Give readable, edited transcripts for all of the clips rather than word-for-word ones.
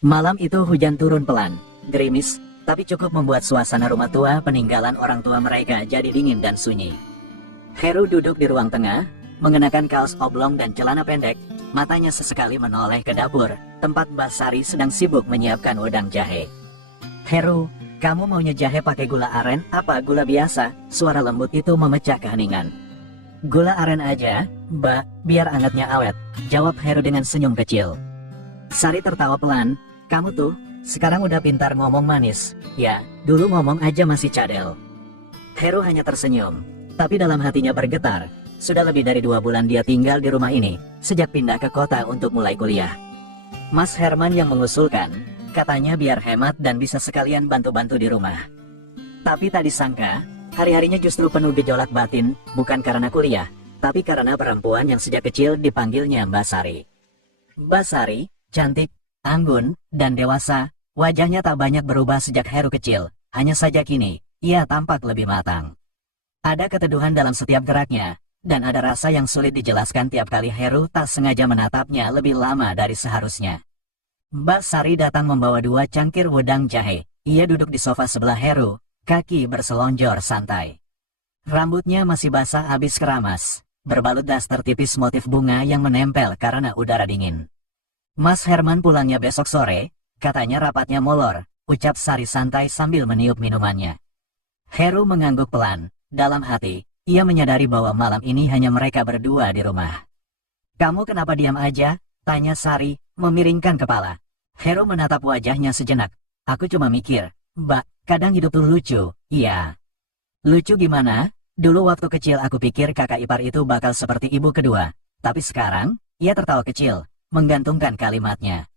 Malam itu hujan turun pelan, gerimis, tapi cukup membuat suasana rumah tua peninggalan orang tua mereka jadi dingin dan sunyi. Heru duduk di ruang tengah, mengenakan kaos oblong dan celana pendek, matanya sesekali menoleh ke dapur, tempat Mbak Sari sedang sibuk menyiapkan wedang jahe. "Heru, kamu maunya jahe pakai gula aren apa gula biasa?" Suara lembut itu memecah keheningan. "Gula aren aja, Mbak, biar angetnya awet," jawab Heru dengan senyum kecil. Sari tertawa pelan. "Kamu tuh, sekarang udah pintar ngomong manis. Ya, dulu ngomong aja masih cadel." Heru hanya tersenyum, tapi dalam hatinya bergetar. Sudah lebih dari 2 bulan dia tinggal di rumah ini, sejak pindah ke kota untuk mulai kuliah. Mas Herman yang mengusulkan, katanya biar hemat dan bisa sekalian bantu-bantu di rumah. Tapi tak disangka, hari-harinya justru penuh gejolak batin, bukan karena kuliah, tapi karena perempuan yang sejak kecil dipanggilnya Mbak Sari. Mbak Sari, cantik, anggun, dan dewasa, wajahnya tak banyak berubah sejak Heru kecil, hanya saja kini, ia tampak lebih matang. Ada keteduhan dalam setiap geraknya, dan ada rasa yang sulit dijelaskan tiap kali Heru tak sengaja menatapnya lebih lama dari seharusnya. Mbak Sari datang membawa 2 cangkir wedang jahe. Ia duduk di sofa sebelah Heru, kaki berselonjor santai. Rambutnya masih basah habis keramas, berbalut daster tipis motif bunga yang menempel karena udara dingin. "Mas Herman pulangnya besok sore, katanya rapatnya molor," ucap Sari santai sambil meniup minumannya. Heru mengangguk pelan, dalam hati. Ia menyadari bahwa malam ini hanya mereka berdua di rumah. "Kamu kenapa diam aja?" tanya Sari, memiringkan kepala. Heru menatap wajahnya sejenak. "Aku cuma mikir, Mbak, kadang hidup tuh lucu." "Iya." "Lucu gimana?" "Dulu waktu kecil aku pikir kakak ipar itu bakal seperti ibu kedua. Tapi sekarang," ia tertawa kecil, menggantungkan kalimatnya.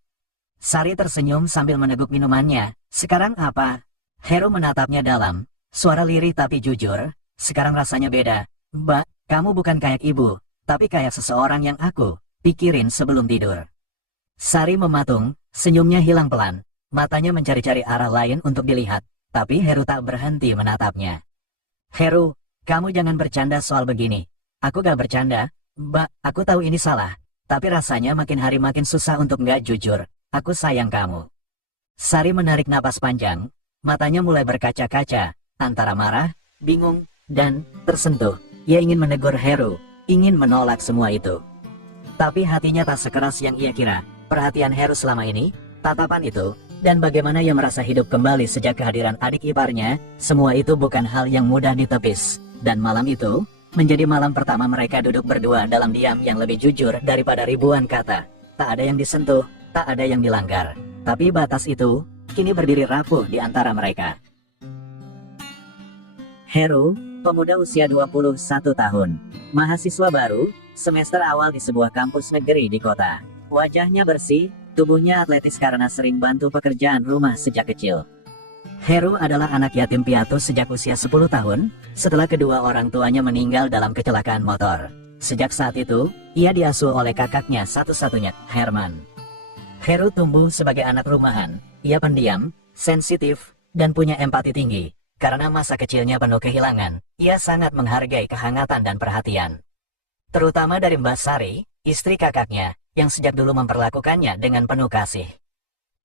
Sari tersenyum sambil meneguk minumannya. "Sekarang apa?" Heru menatapnya dalam, suara lirih tapi jujur. "Sekarang rasanya beda, Mbak, kamu bukan kayak ibu, tapi kayak seseorang yang aku pikirin sebelum tidur." Sari mematung, senyumnya hilang pelan, matanya mencari-cari arah lain untuk dilihat, tapi Heru tak berhenti menatapnya. "Heru, kamu jangan bercanda soal begini." "Aku gak bercanda, Mbak, aku tahu ini salah, tapi rasanya makin hari makin susah untuk gak jujur, aku sayang kamu." Sari menarik napas panjang, matanya mulai berkaca-kaca, antara marah, bingung, dan tersentuh. Ia ingin menegur Heru, ingin menolak semua itu. Tapi hatinya tak sekeras yang ia kira. Perhatian Heru selama ini, tatapan itu, dan bagaimana ia merasa hidup kembali sejak kehadiran adik iparnya, semua itu bukan hal yang mudah ditepis. Dan malam itu, menjadi malam pertama mereka duduk berdua dalam diam yang lebih jujur daripada ribuan kata. Tak ada yang disentuh, tak ada yang dilanggar. Tapi batas itu, kini berdiri rapuh di antara mereka. Heru, pemuda usia 21 tahun, mahasiswa baru, semester awal di sebuah kampus negeri di kota. Wajahnya bersih, tubuhnya atletis karena sering bantu pekerjaan rumah sejak kecil. Heru adalah anak yatim piatu sejak usia 10 tahun, setelah kedua orang tuanya meninggal dalam kecelakaan motor. Sejak saat itu, ia diasuh oleh kakaknya satu-satunya, Herman. Heru tumbuh sebagai anak rumahan. Ia pendiam, sensitif, dan punya empati tinggi. Karena masa kecilnya penuh kehilangan, ia sangat menghargai kehangatan dan perhatian. Terutama dari Mbak Sari, istri kakaknya, yang sejak dulu memperlakukannya dengan penuh kasih.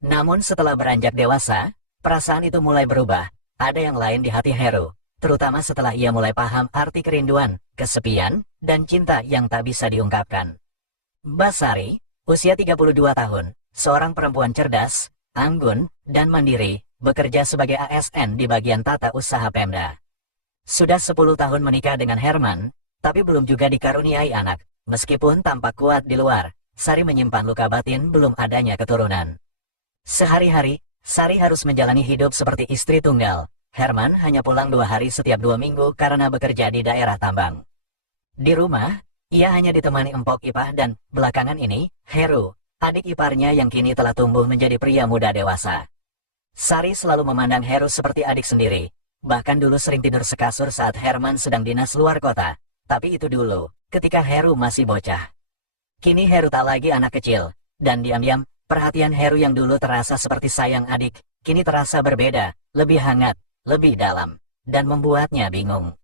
Namun setelah beranjak dewasa, perasaan itu mulai berubah. Ada yang lain di hati Heru, terutama setelah ia mulai paham arti kerinduan, kesepian, dan cinta yang tak bisa diungkapkan. Mbak Sari, usia 32 tahun, seorang perempuan cerdas, anggun, dan mandiri, bekerja sebagai ASN di bagian tata usaha Pemda. Sudah 10 tahun menikah dengan Herman, tapi belum juga dikaruniai anak. Meskipun tampak kuat di luar, Sari menyimpan luka batin belum adanya keturunan. Sehari-hari, Sari harus menjalani hidup seperti istri tunggal. Herman hanya pulang 2 hari setiap 2 minggu karena bekerja di daerah tambang. Di rumah, ia hanya ditemani empok ipah dan, belakangan ini, Heru, adik iparnya yang kini telah tumbuh menjadi pria muda dewasa. Sari selalu memandang Heru seperti adik sendiri. Bahkan dulu sering tidur sekasur saat Herman sedang dinas luar kota. Tapi itu dulu, ketika Heru masih bocah. Kini Heru tak lagi anak kecil. Dan diam-diam, perhatian Heru yang dulu terasa seperti sayang adik, kini terasa berbeda, lebih hangat, lebih dalam, dan membuatnya bingung.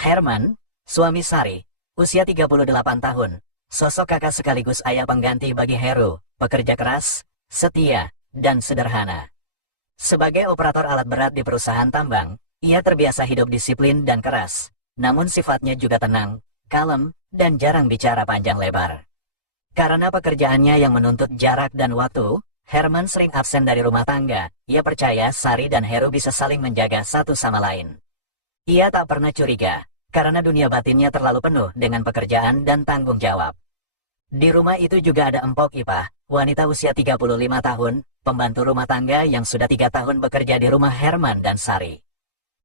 Herman, suami Sari, usia 38 tahun, sosok kakak sekaligus ayah pengganti bagi Heru, pekerja keras, setia, dan sederhana. Sebagai operator alat berat di perusahaan tambang, ia terbiasa hidup disiplin dan keras, namun sifatnya juga tenang, kalem, dan jarang bicara panjang lebar. Karena pekerjaannya yang menuntut jarak dan waktu, Herman sering absen dari rumah tangga. Ia percaya Sari dan Heru bisa saling menjaga satu sama lain. Ia tak pernah curiga, karena dunia batinnya terlalu penuh dengan pekerjaan dan tanggung jawab. Di rumah itu juga ada Empok Ipah, wanita usia 35 tahun, pembantu rumah tangga yang sudah 3 tahun bekerja di rumah Herman dan Sari.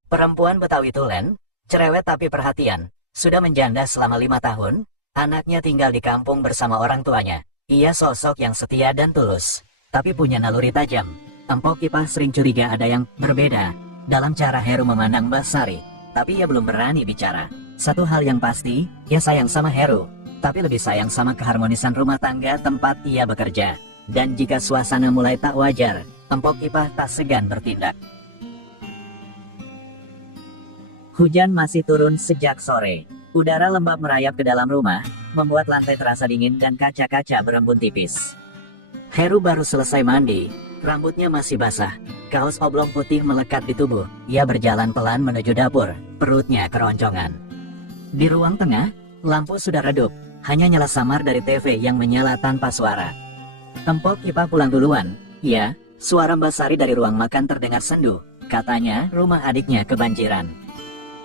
Perempuan Betawi tulen, cerewet tapi perhatian, sudah menjanda selama 5 tahun, anaknya tinggal di kampung bersama orang tuanya. Ia sosok yang setia dan tulus, tapi punya naluri tajam. Empok Ipah sering curiga ada yang berbeda dalam cara Heru memandang Mbak Sari, tapi ia belum berani bicara. Satu hal yang pasti, ia sayang sama Heru, tapi lebih sayang sama keharmonisan rumah tangga tempat ia bekerja. Dan jika suasana mulai tak wajar, Empok Ipah tak segan bertindak. Hujan masih turun sejak sore. Udara lembab merayap ke dalam rumah, membuat lantai terasa dingin dan kaca-kaca berembun tipis. Heru baru selesai mandi, rambutnya masih basah, kaos oblong putih melekat di tubuh. Ia berjalan pelan menuju dapur, perutnya keroncongan. Di ruang tengah, lampu sudah redup, hanya nyala samar dari TV yang menyala tanpa suara. Empok Ipah pulang duluan. Ya, suara Mbak Sari dari ruang makan terdengar sendu. Katanya rumah adiknya kebanjiran.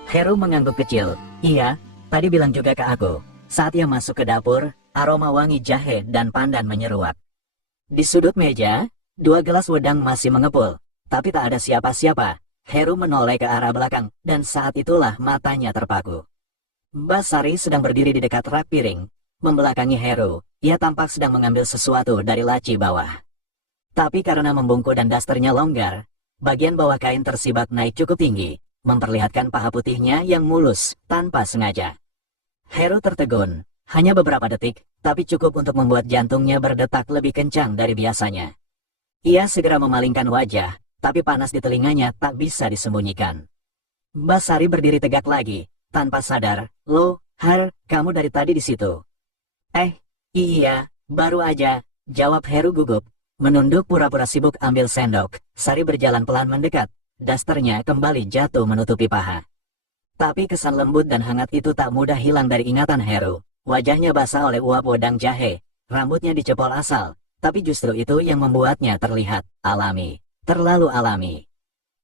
Heru mengangguk kecil. Iya, tadi bilang juga ke aku. Saat ia masuk ke dapur, aroma wangi jahe dan pandan menyeruak. Di sudut meja, 2 gelas wedang masih mengepul, tapi tak ada siapa-siapa. Heru menoleh ke arah belakang, dan saat itulah matanya terpaku. Mbak Sari sedang berdiri di dekat rak piring, membelakangi Heru. Ia tampak sedang mengambil sesuatu dari laci bawah. Tapi karena membungkuk dan dasternya longgar, bagian bawah kain tersibak naik cukup tinggi, memperlihatkan paha putihnya yang mulus tanpa sengaja. Heru tertegun, hanya beberapa detik, tapi cukup untuk membuat jantungnya berdetak lebih kencang dari biasanya. Ia segera memalingkan wajah, tapi panas di telinganya tak bisa disembunyikan. Mbak Sari berdiri tegak lagi, tanpa sadar. Loh, Har, kamu dari tadi di situ? Iya, baru aja, jawab Heru gugup. Menunduk pura-pura sibuk ambil sendok, Sari berjalan pelan mendekat. Dasternya kembali jatuh menutupi paha. Tapi kesan lembut dan hangat itu tak mudah hilang dari ingatan Heru. Wajahnya basah oleh uap wedang jahe, rambutnya dicepol asal, tapi justru itu yang membuatnya terlihat alami, terlalu alami.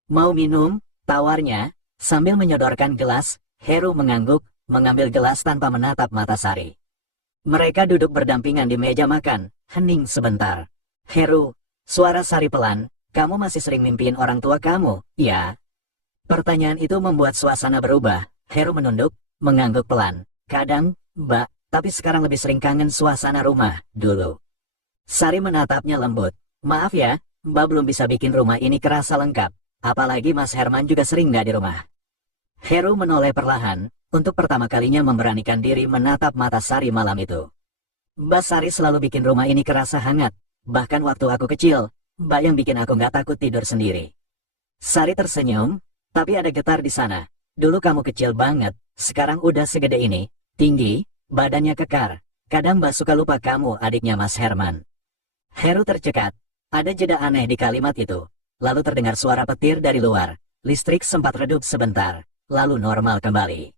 Mau minum? Tawarnya, sambil menyodorkan gelas. Heru mengangguk, mengambil gelas tanpa menatap mata Sari. Mereka duduk berdampingan di meja makan, hening sebentar. Heru, suara Sari pelan. Kamu masih sering mimpiin orang tua kamu, ya? Pertanyaan itu membuat suasana berubah. Heru menunduk, mengangguk pelan. Kadang, Mbak, tapi sekarang lebih sering kangen suasana rumah, dulu. Sari menatapnya lembut. Maaf ya, Mbak belum bisa bikin rumah ini kerasa lengkap. Apalagi Mas Herman juga sering nggak di rumah. Heru menoleh perlahan, untuk pertama kalinya memberanikan diri menatap mata Sari malam itu. Mbak Sari selalu bikin rumah ini kerasa hangat. Bahkan waktu aku kecil, Mbak yang bikin aku nggak takut tidur sendiri. Sari tersenyum, tapi ada getar di sana. Dulu kamu kecil banget, sekarang udah segede ini, tinggi, badannya kekar. Kadang Mbak suka lupa kamu adiknya Mas Herman. Heru tercekat, ada jeda aneh di kalimat itu. Lalu terdengar suara petir dari luar. Listrik sempat redup sebentar, lalu normal kembali.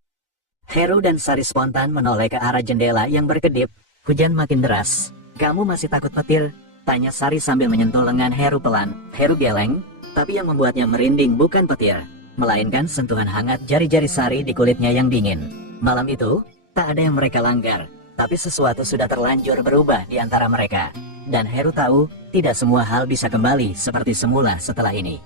Heru dan Sari spontan menoleh ke arah jendela yang berkedip. Hujan makin deras. Kamu masih takut petir? Tanya Sari sambil menyentuh lengan Heru pelan. Heru geleng, tapi yang membuatnya merinding bukan petir, melainkan sentuhan hangat jari-jari Sari di kulitnya yang dingin. Malam itu, tak ada yang mereka langgar, tapi sesuatu sudah terlanjur berubah di antara mereka. Dan Heru tahu, tidak semua hal bisa kembali seperti semula setelah ini.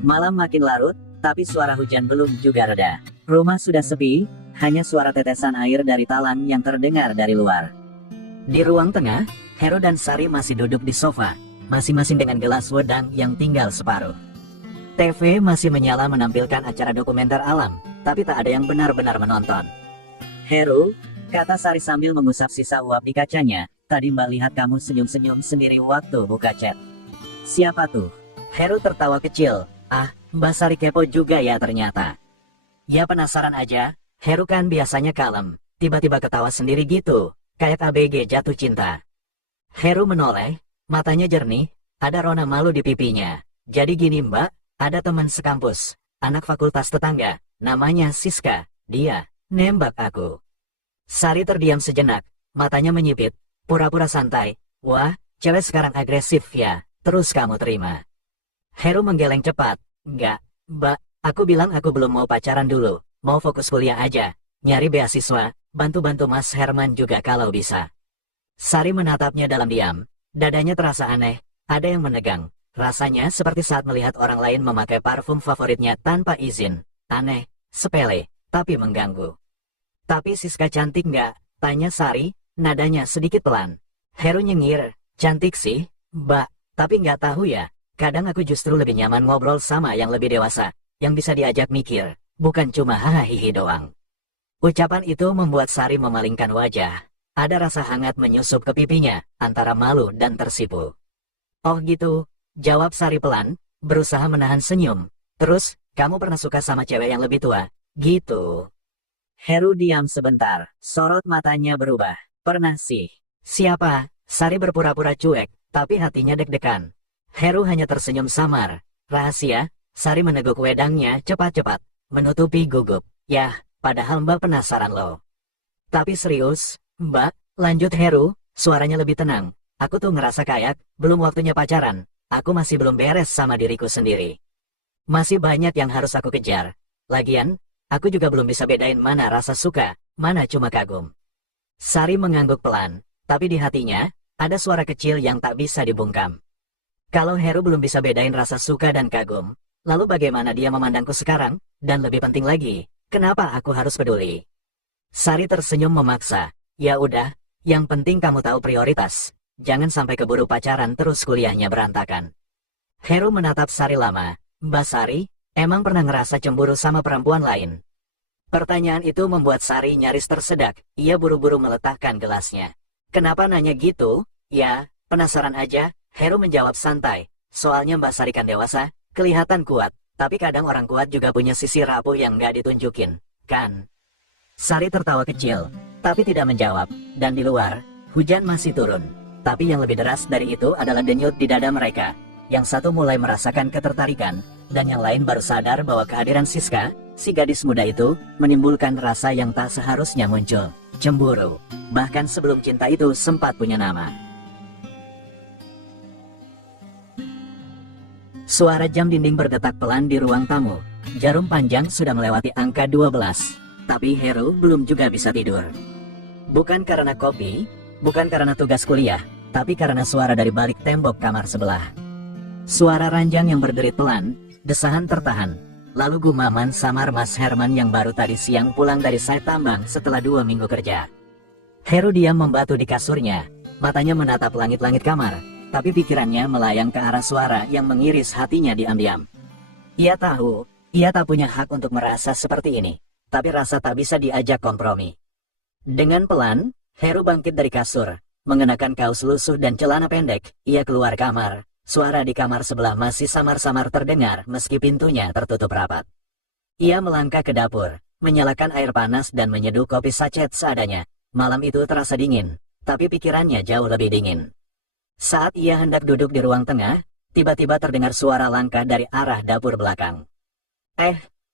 Malam makin larut, tapi suara hujan belum juga reda. Rumah sudah sepi, hanya suara tetesan air dari talang yang terdengar dari luar. Di ruang tengah, Heru dan Sari masih duduk di sofa, masing-masing dengan gelas wedang yang tinggal separuh. TV masih menyala menampilkan acara dokumenter alam, tapi tak ada yang benar-benar menonton. Heru, kata Sari sambil mengusap sisa uap di kacanya, tadi Mbak lihat kamu senyum-senyum sendiri waktu buka chat. Siapa tuh? Heru tertawa kecil. Ah, Mbak Sari kepo juga ya ternyata. Ya penasaran aja, Heru kan biasanya kalem, tiba-tiba ketawa sendiri gitu. Kayak ABG jatuh cinta. Heru menoleh, matanya jernih, ada rona malu di pipinya. Jadi gini Mbak, ada teman sekampus, anak fakultas tetangga, namanya Siska, dia nembak aku. Sari terdiam sejenak, matanya menyipit, pura-pura santai. Wah, cewek sekarang agresif ya, terus kamu terima. Heru menggeleng cepat. Enggak, Mbak, aku bilang aku belum mau pacaran dulu, mau fokus kuliah aja, nyari beasiswa, bantu-bantu Mas Herman juga kalau bisa. Sari menatapnya dalam diam, dadanya terasa aneh, ada yang menegang, rasanya seperti saat melihat orang lain memakai parfum favoritnya tanpa izin, aneh, sepele, tapi mengganggu. Tapi Siska cantik nggak? Tanya Sari, nadanya sedikit pelan. Heru nyengir, cantik sih, Mbak, tapi nggak tahu ya, kadang aku justru lebih nyaman ngobrol sama yang lebih dewasa, yang bisa diajak mikir, bukan cuma hahaha doang. Ucapan itu membuat Sari memalingkan wajah. Ada rasa hangat menyusup ke pipinya, antara malu dan tersipu. Oh gitu, jawab Sari pelan, berusaha menahan senyum. Terus, kamu pernah suka sama cewek yang lebih tua? Gitu. Heru diam sebentar, sorot matanya berubah. Pernah sih. Siapa? Sari berpura-pura cuek, tapi hatinya deg-degan. Heru hanya tersenyum samar. Rahasia, Sari meneguk wedangnya cepat-cepat, menutupi gugup. Yah, padahal Mbak penasaran loh. Tapi serius, Mbak, lanjut Heru, suaranya lebih tenang. Aku tuh ngerasa kayak, belum waktunya pacaran. Aku masih belum beres sama diriku sendiri. Masih banyak yang harus aku kejar. Lagian, aku juga belum bisa bedain mana rasa suka, mana cuma kagum. Sari mengangguk pelan, tapi di hatinya, ada suara kecil yang tak bisa dibungkam. Kalau Heru belum bisa bedain rasa suka dan kagum, lalu bagaimana dia memandangku sekarang? Dan lebih penting lagi, kenapa aku harus peduli? Sari tersenyum memaksa. Ya udah, yang penting kamu tahu prioritas. Jangan sampai keburu pacaran terus kuliahnya berantakan. Heru menatap Sari lama. Mbak Sari, emang pernah ngerasa cemburu sama perempuan lain? Pertanyaan itu membuat Sari nyaris tersedak. Ia buru-buru meletakkan gelasnya. Kenapa nanya gitu? Ya, penasaran aja. Heru menjawab santai. Soalnya Mbak Sari kan dewasa, kelihatan kuat. Tapi kadang orang kuat juga punya sisi rapuh yang nggak ditunjukin, kan? Sari tertawa kecil, tapi tidak menjawab. Dan di luar, hujan masih turun. Tapi yang lebih deras dari itu adalah denyut di dada mereka. Yang satu mulai merasakan ketertarikan, dan yang lain baru sadar bahwa kehadiran Siska, si gadis muda itu, menimbulkan rasa yang tak seharusnya muncul. Cemburu. Bahkan sebelum cinta itu sempat punya nama. Suara jam dinding berdetak pelan di ruang tamu. Jarum panjang sudah melewati angka 12. Tapi Heru belum juga bisa tidur. Bukan karena kopi, bukan karena tugas kuliah, tapi karena suara dari balik tembok kamar sebelah. Suara ranjang yang berderit pelan, desahan tertahan, lalu gumaman samar Mas Herman yang baru tadi siang pulang dari site tambang setelah 2 minggu kerja. Heru diam membatu di kasurnya, matanya menatap langit-langit kamar, tapi pikirannya melayang ke arah suara yang mengiris hatinya diam-diam. Ia tahu, ia tak punya hak untuk merasa seperti ini. Tapi rasa tak bisa diajak kompromi. Dengan pelan, Heru bangkit dari kasur, mengenakan kaos lusuh dan celana pendek, ia keluar kamar. Suara di kamar sebelah masih samar-samar terdengar meski pintunya tertutup rapat. Ia melangkah ke dapur, menyalakan air panas dan menyeduh kopi sachet seadanya. Malam itu terasa dingin, tapi pikirannya jauh lebih dingin. Saat ia hendak duduk di ruang tengah, tiba-tiba terdengar suara langkah dari arah dapur belakang.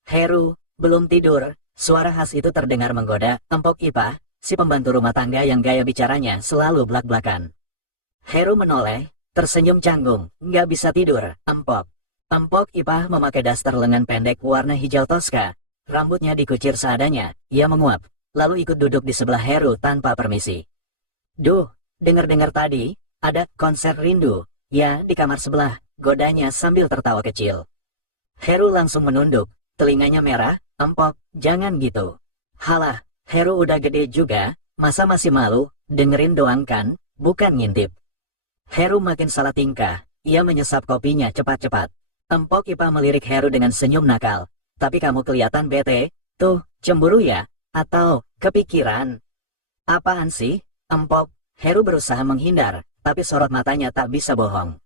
Heru, belum tidur? Suara khas itu terdengar menggoda. Empok Ipah, si pembantu rumah tangga yang gaya bicaranya selalu blak-blakan. Heru menoleh, tersenyum canggung. Nggak bisa tidur, Empok. Empok Ipah memakai daster lengan pendek warna hijau toska. Rambutnya dikucir seadanya, ia menguap, lalu ikut duduk di sebelah Heru tanpa permisi. Duh, dengar-dengar tadi, ada konser rindu. Ya, di kamar sebelah, godanya sambil tertawa kecil. Heru langsung menunduk, telinganya merah. Empok, jangan gitu. Halah, Heru udah gede juga, masa masih malu, dengerin doang kan, bukan ngintip. Heru makin salah tingkah, ia menyesap kopinya cepat-cepat. Empok Ipah melirik Heru dengan senyum nakal. Tapi kamu kelihatan bete, tuh, cemburu ya? Atau, kepikiran? Apaan sih, Empok? Heru berusaha menghindar, tapi sorot matanya tak bisa bohong.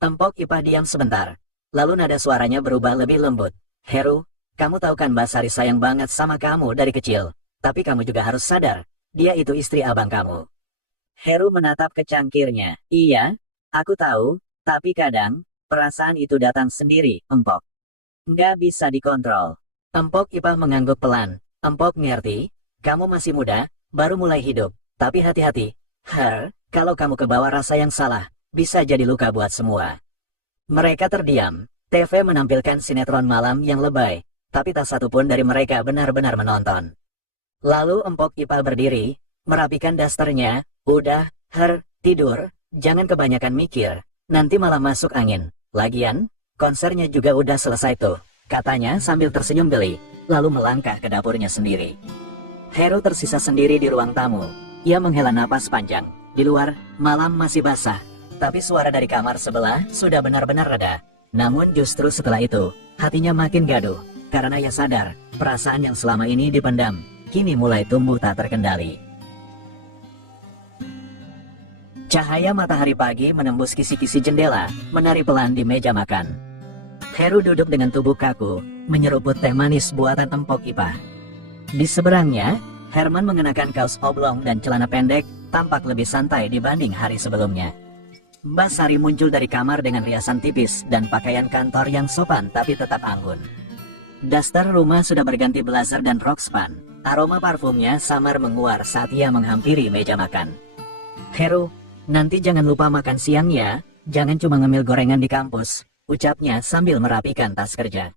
Empok Ipah diam sebentar, lalu nada suaranya berubah lebih lembut. Heru, kamu tahu kan Mbak Sari sayang banget sama kamu dari kecil. Tapi kamu juga harus sadar, dia itu istri abang kamu. Heru menatap ke cangkirnya. Iya, aku tahu, tapi kadang, perasaan itu datang sendiri, Empok. Nggak bisa dikontrol. Empok Ipah mengangguk pelan. Empok ngerti, kamu masih muda, baru mulai hidup. Tapi hati-hati. Kalau kamu kebawa rasa yang salah, bisa jadi luka buat semua. Mereka terdiam. TV menampilkan sinetron malam yang lebay, tapi tak satu pun dari mereka benar-benar menonton. Lalu Empok Ipah berdiri, merapikan dasternya. Udah, tidur, jangan kebanyakan mikir, nanti malah masuk angin. Lagian, konsernya juga udah selesai tuh, katanya sambil tersenyum geli, lalu melangkah ke dapurnya sendiri. Heru tersisa sendiri di ruang tamu. Ia menghela napas panjang. Di luar, malam masih basah, tapi suara dari kamar sebelah sudah benar-benar reda. Namun justru setelah itu, hatinya makin gaduh, karena ia sadar, perasaan yang selama ini dipendam, kini mulai tumbuh tak terkendali. Cahaya matahari pagi menembus kisi-kisi jendela, menari pelan di meja makan. Heru duduk dengan tubuh kaku, menyeruput teh manis buatan Empok Ipah. Di seberangnya, Herman mengenakan kaos oblong dan celana pendek, tampak lebih santai dibanding hari sebelumnya. Mbak Sari muncul dari kamar dengan riasan tipis dan pakaian kantor yang sopan tapi tetap anggun. Daster rumah sudah berganti blazer dan rok span. Aroma parfumnya samar menguar saat ia menghampiri meja makan. Heru, nanti jangan lupa makan siang ya, jangan cuma ngemil gorengan di kampus, ucapnya sambil merapikan tas kerja.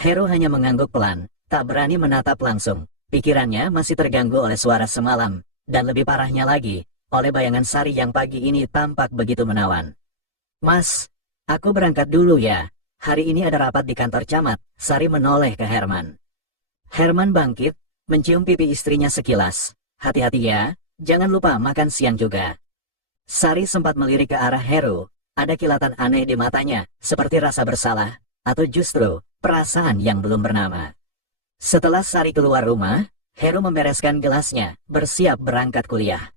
Heru hanya mengangguk pelan, tak berani menatap langsung. Pikirannya masih terganggu oleh suara semalam, dan lebih parahnya lagi, oleh bayangan Sari yang pagi ini tampak begitu menawan. Mas, aku berangkat dulu ya, hari ini ada rapat di kantor camat, Sari menoleh ke Herman. Herman bangkit, mencium pipi istrinya sekilas. Hati-hati ya, jangan lupa makan siang juga. Sari sempat melirik ke arah Heru, ada kilatan aneh di matanya, seperti rasa bersalah, atau justru, perasaan yang belum bernama. Setelah Sari keluar rumah, Heru membereskan gelasnya, bersiap berangkat kuliah.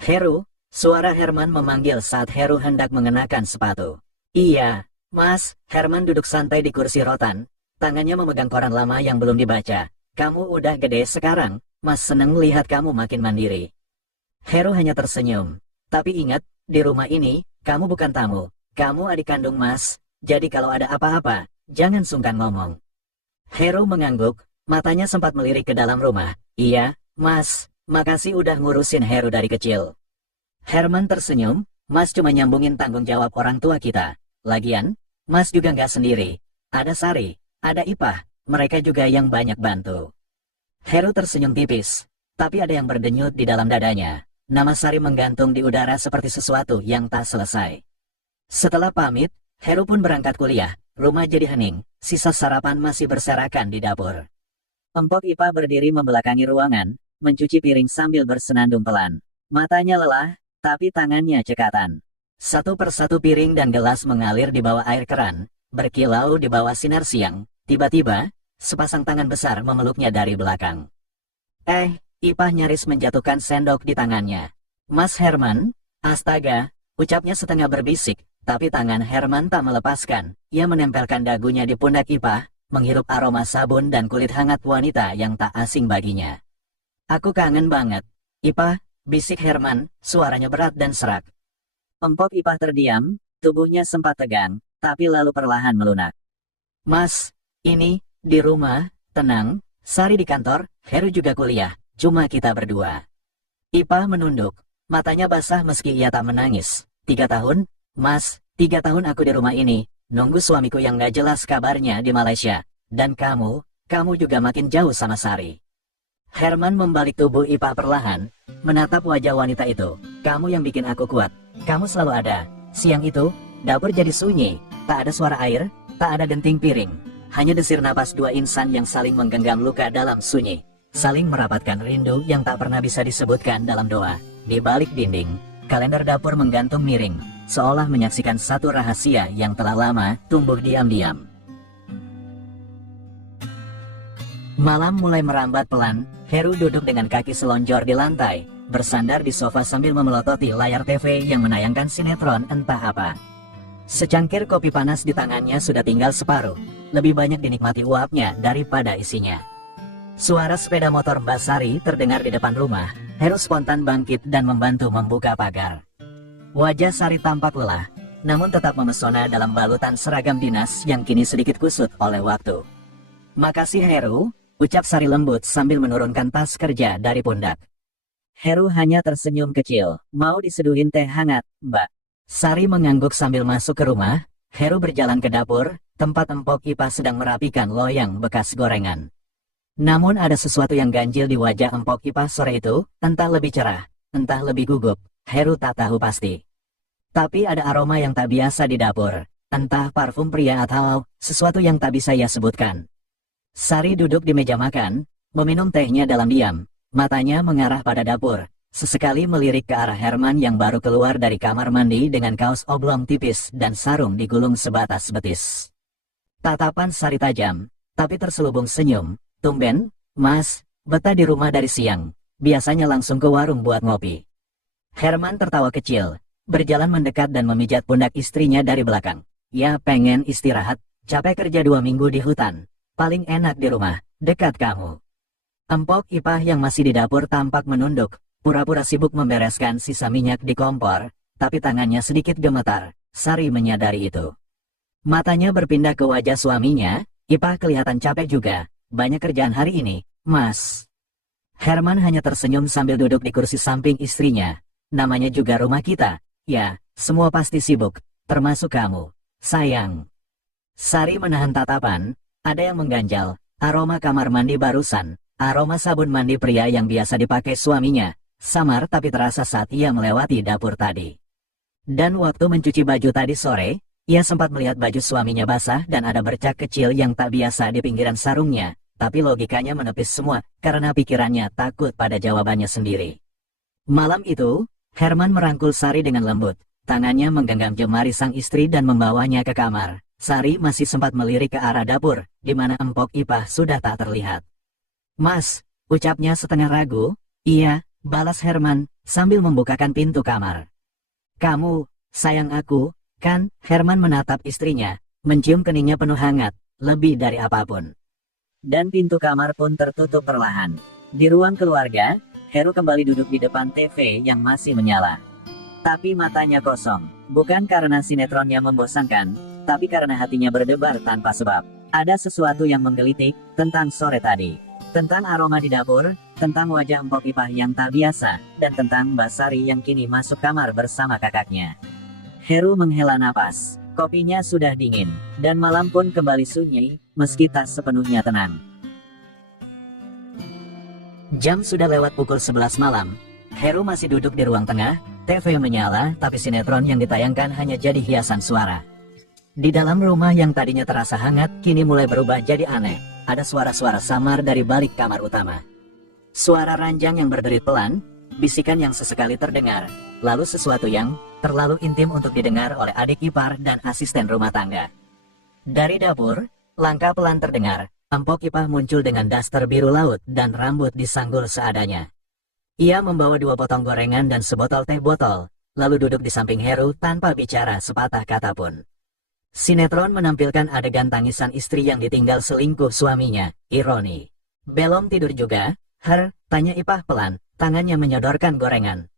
Heru, suara Herman memanggil saat Heru hendak mengenakan sepatu. Iya, Mas, Herman duduk santai di kursi rotan, tangannya memegang koran lama yang belum dibaca. Kamu udah gede sekarang, Mas seneng lihat kamu makin mandiri. Heru hanya tersenyum. Tapi ingat, di rumah ini, kamu bukan tamu, kamu adik kandung Mas, jadi kalau ada apa-apa, jangan sungkan ngomong. Heru mengangguk, matanya sempat melirik ke dalam rumah. Iya, Mas, makasih udah ngurusin Heru dari kecil. Herman tersenyum, Mas cuma nyambungin tanggung jawab orang tua kita. Lagian, Mas juga nggak sendiri, ada Sari, ada Ipah, mereka juga yang banyak bantu. Heru tersenyum tipis, tapi ada yang berdenyut di dalam dadanya. Nama Sari menggantung di udara seperti sesuatu yang tak selesai. Setelah pamit, Heru pun berangkat kuliah. Rumah jadi hening, sisa sarapan masih berserakan di dapur. Empok Ipah berdiri membelakangi ruangan, mencuci piring sambil bersenandung pelan. Matanya lelah, tapi tangannya cekatan. Satu persatu piring dan gelas mengalir di bawah air keran, berkilau di bawah sinar siang. Tiba-tiba, sepasang tangan besar memeluknya dari belakang. Ipah nyaris menjatuhkan sendok di tangannya. Mas Herman, astaga, ucapnya setengah berbisik, tapi tangan Herman tak melepaskan. Ia menempelkan dagunya di pundak Ipah, menghirup aroma sabun dan kulit hangat wanita yang tak asing baginya. Aku kangen banget. Ipah, bisik Herman, suaranya berat dan serak. Empok Ipah terdiam, tubuhnya sempat tegang, tapi lalu perlahan melunak. Mas, ini, di rumah, tenang, Sari di kantor, Heru juga kuliah. Cuma kita berdua. Ipah menunduk, matanya basah meski ia tak menangis. 3 tahun, Mas, 3 tahun aku di rumah ini, nunggu suamiku yang gak jelas kabarnya di Malaysia. Dan kamu juga makin jauh sama Sari. Herman membalik tubuh Ipah perlahan, menatap wajah wanita itu. Kamu yang bikin aku kuat, kamu selalu ada. Siang itu, dapur jadi sunyi, tak ada suara air, tak ada denting piring. Hanya desir napas dua insan yang saling menggenggam luka dalam sunyi. Saling merapatkan rindu yang tak pernah bisa disebutkan dalam doa. Di balik dinding, kalender dapur menggantung miring, seolah menyaksikan satu rahasia yang telah lama tumbuh diam-diam. Malam mulai merambat pelan, Heru duduk dengan kaki selonjor di lantai, bersandar di sofa sambil memelototi layar TV yang menayangkan sinetron entah apa. Secangkir kopi panas di tangannya sudah tinggal separuh, lebih banyak dinikmati uapnya daripada isinya. Suara sepeda motor Mbak Sari terdengar di depan rumah, Heru spontan bangkit dan membantu membuka pagar. Wajah Sari tampak lelah, namun tetap memesona dalam balutan seragam dinas yang kini sedikit kusut oleh waktu. "Makasih Heru," ucap Sari lembut sambil menurunkan tas kerja dari pundak. Heru hanya tersenyum kecil. "Mau diseduhin teh hangat, Mbak?" Sari mengangguk sambil masuk ke rumah. Heru berjalan ke dapur, tempat Empok Ipah sedang merapikan loyang bekas gorengan. Namun ada sesuatu yang ganjil di wajah Empok Ipah sore itu, entah lebih cerah, entah lebih gugup, Heru tak tahu pasti. Tapi ada aroma yang tak biasa di dapur, entah parfum pria atau sesuatu yang tak bisa ia sebutkan. Sari duduk di meja makan, meminum tehnya dalam diam, matanya mengarah pada dapur, sesekali melirik ke arah Herman yang baru keluar dari kamar mandi dengan kaos oblong tipis dan sarung digulung sebatas betis. Tatapan Sari tajam, tapi terselubung senyum. "Tumben, Mas, betah di rumah dari siang. Biasanya langsung ke warung buat ngopi." Herman tertawa kecil, berjalan mendekat dan memijat pundak istrinya dari belakang. "Ya pengen istirahat, capek kerja 2 minggu di hutan. Paling enak di rumah, dekat kamu." Empok Ipah yang masih di dapur tampak menunduk, pura-pura sibuk membereskan sisa minyak di kompor, tapi tangannya sedikit gemetar. Sari menyadari itu. Matanya berpindah ke wajah suaminya. "Ipah kelihatan capek juga. Banyak kerjaan hari ini, Mas." Herman hanya tersenyum sambil duduk di kursi samping istrinya. "Namanya juga rumah kita. Ya, semua pasti sibuk, termasuk kamu, sayang." Sari menahan tatapan, ada yang mengganjal, aroma kamar mandi barusan, aroma sabun mandi pria yang biasa dipakai suaminya, samar tapi terasa saat ia melewati dapur tadi. Dan waktu mencuci baju tadi sore, ia sempat melihat baju suaminya basah dan ada bercak kecil yang tak biasa di pinggiran sarungnya. Tapi logikanya menepis semua, karena pikirannya takut pada jawabannya sendiri. Malam itu, Herman merangkul Sari dengan lembut. Tangannya menggenggam jemari sang istri dan membawanya ke kamar. Sari masih sempat melirik ke arah dapur, di mana Empok Ipah sudah tak terlihat. "Mas," ucapnya setengah ragu. "Iya," balas Herman, sambil membukakan pintu kamar. "Kamu, sayang aku, kan?" Herman menatap istrinya, mencium keningnya penuh hangat, lebih dari apapun. Dan pintu kamar pun tertutup perlahan. Di ruang keluarga, Heru kembali duduk di depan TV yang masih menyala. Tapi matanya kosong, bukan karena sinetronnya membosankan, tapi karena hatinya berdebar tanpa sebab. Ada sesuatu yang menggelitik tentang sore tadi. Tentang aroma di dapur, tentang wajah Empok Ipah yang tak biasa, dan tentang Mbak Sari yang kini masuk kamar bersama kakaknya. Heru menghela napas. Kopinya sudah dingin, dan malam pun kembali sunyi, meski tak sepenuhnya tenang. Jam sudah lewat pukul 11 malam. Heru masih duduk di ruang tengah, TV menyala, tapi sinetron yang ditayangkan hanya jadi hiasan suara. Di dalam rumah yang tadinya terasa hangat, kini mulai berubah jadi aneh. Ada suara-suara samar dari balik kamar utama. Suara ranjang yang berderit pelan, bisikan yang sesekali terdengar, lalu sesuatu yang terlalu intim untuk didengar oleh adik ipar dan asisten rumah tangga. Dari dapur, langkah pelan terdengar. Empok Ipah muncul dengan daster biru laut dan rambut disanggul seadanya. Ia membawa 2 potong gorengan dan sebotol teh botol, lalu duduk di samping Heru tanpa bicara sepatah kata pun. Sinetron menampilkan adegan tangisan istri yang ditinggal selingkuh suaminya, ironi. "Belum tidur juga, Her?" tanya Ipah pelan, tangannya menyodorkan gorengan.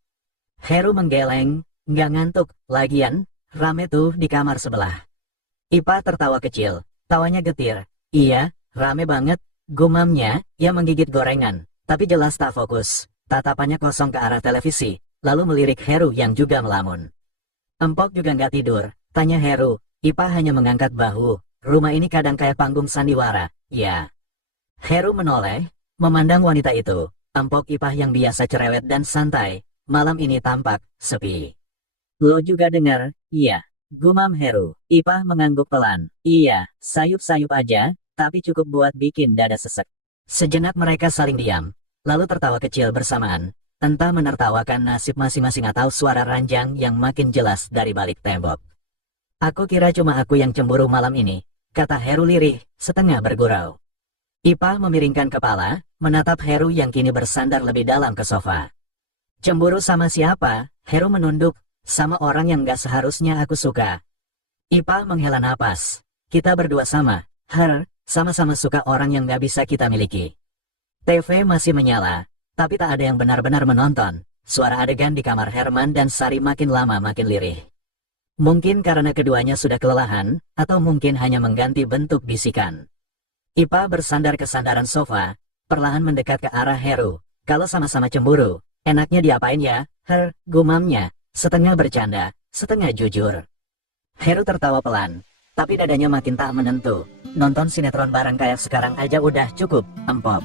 Heru menggeleng, "Nggak ngantuk, lagian, rame tuh di kamar sebelah." Ipah tertawa kecil, tawanya getir. "Iya, rame banget," gumamnya. Ia menggigit gorengan, tapi jelas tak fokus. Tatapannya kosong ke arah televisi, lalu melirik Heru yang juga melamun. "Empok juga nggak tidur?" tanya Heru. Ipah hanya mengangkat bahu. "Rumah ini kadang kayak panggung sandiwara, ya." Heru menoleh, memandang wanita itu. Empok Ipah yang biasa cerewet dan santai, malam ini tampak sepi. "Lo juga dengar, iya?" gumam Heru. Ipah mengangguk pelan. "Iya, sayup-sayup aja, tapi cukup buat bikin dada sesek." Sejenak mereka saling diam, lalu tertawa kecil bersamaan, entah menertawakan nasib masing-masing atau suara ranjang yang makin jelas dari balik tembok. "Aku kira cuma aku yang cemburu malam ini," kata Heru lirih, setengah bergurau. Ipah memiringkan kepala, menatap Heru yang kini bersandar lebih dalam ke sofa. "Cemburu sama siapa?" Heru menunduk. "Sama orang yang gak seharusnya aku suka." Ipah menghela napas. "Kita berdua sama, Her, sama-sama suka orang yang gak bisa kita miliki." TV masih menyala. Tapi tak ada yang benar-benar menonton. Suara adegan di kamar Herman dan Sari makin lama makin lirih. Mungkin karena keduanya sudah kelelahan, atau mungkin hanya mengganti bentuk bisikan. Ipa bersandar ke sandaran sofa, perlahan mendekat ke arah Heru. Kalau sama-sama cemburu, enaknya diapain ya, gumamnya, setengah bercanda, setengah jujur. Heru tertawa pelan, tapi dadanya makin tak menentu. Nonton sinetron bareng kayak sekarang aja udah cukup, empop.